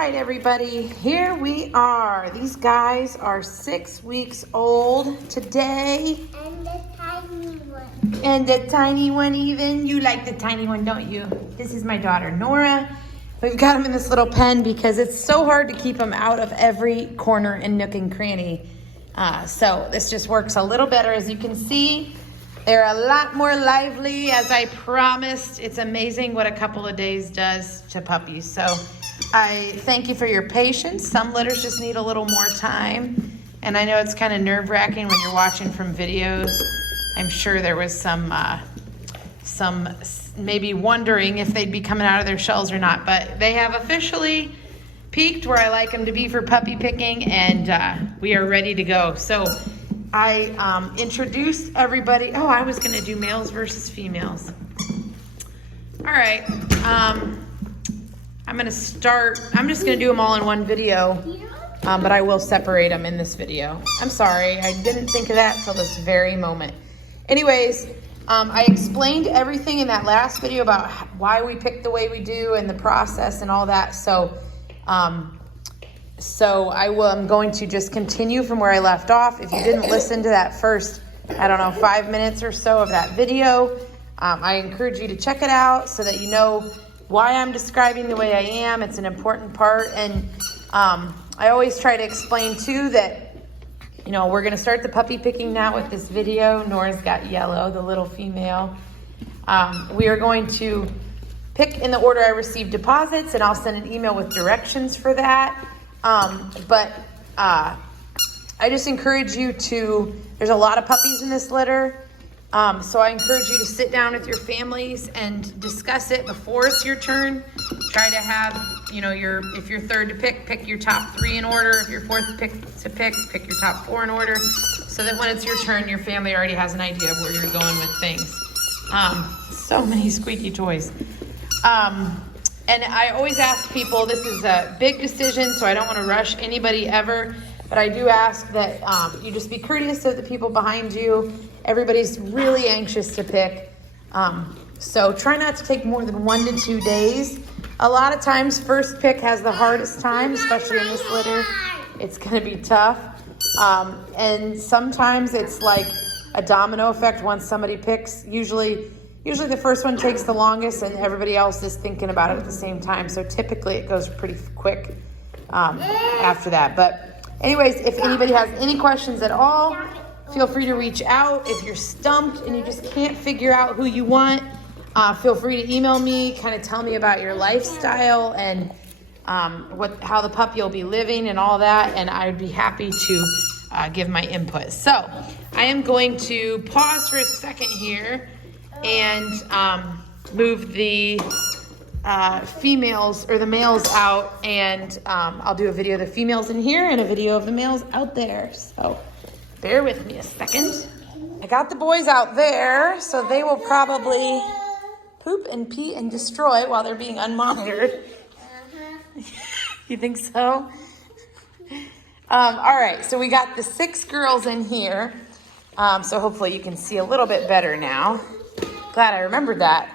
All right, everybody, here we are. These guys are 6 weeks old today. And the tiny one. And the tiny one even. You like the tiny one, don't you? This is my daughter, Nora. We've got them in this little pen because it's so hard to keep them out of every corner and nook and cranny. So this just works a little better. As you can see, they're a lot more lively, as I promised. It's amazing what a couple of days does to puppies. So I thank you for your patience. Some litters just need a little more time. And I know it's kind of nerve-wracking when you're watching from videos. I'm sure there was some maybe wondering if they'd be coming out of their shells or not. But they have officially peaked where I like them to be for puppy picking, and we are ready to go. So I introduced everybody. Oh, I was going to do males versus females. All right. I'm just gonna do them all in one video, but I will separate them in this video. I'm sorry, I didn't think of that till this very moment. Anyways, I explained everything in that last video about why we pick the way we do and the process and all that. So, I'm going to just continue from where I left off. If you didn't listen to that first, I don't know, 5 minutes or so of that video, I encourage you to check it out so that you know why I'm describing the way I am. It's an important part. And I always try to explain too that, you know, we're gonna start the puppy picking now with this video. Nora's got Yellow, the little female. We are going to pick in the order I received deposits, and I'll send an email with directions for that. I just encourage you to, there's a lot of puppies in this litter. So I encourage you to sit down with your families and discuss it before it's your turn. Try to have, you know, if you're third to pick your top 3 in order. If you're fourth pick your top 4 in order. So that when it's your turn, your family already has an idea of where you're going with things. So many squeaky toys. And I always ask people, this is a big decision, so I don't want to rush anybody ever. But I do ask that you just be courteous of the people behind you. Everybody's really anxious to pick. So try not to take more than 1 to 2 days. A lot of times, first pick has the hardest time, especially in this litter. It's gonna be tough. And sometimes it's like a domino effect once somebody picks. Usually the first one takes the longest and everybody else is thinking about it at the same time. So typically it goes pretty quick after that. But anyways, if anybody has any questions at all, feel free to reach out. If you're stumped and you just can't figure out who you want, feel free to email me, kind of tell me about your lifestyle and how the puppy will be living and all that, and I'd be happy to give my input. So I am going to pause for a second here and move the females or the males out, and I'll do a video of the females in here and a video of the males out there. So bear with me a second. I got the boys out there, so they will probably poop and pee and destroy while they're being unmonitored. You think so? All right, so we got the 6 girls in here. So hopefully you can see a little bit better now. Glad I remembered that.